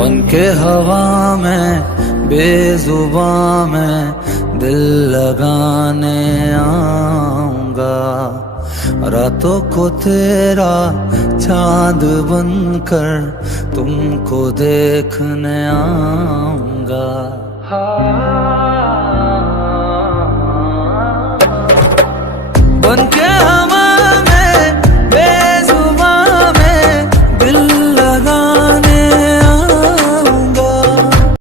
बनके हवा में बेजुबां में दिल लगाने आऊंगा। रातों को तेरा चांद बनकर तुमको देखने आऊंगा।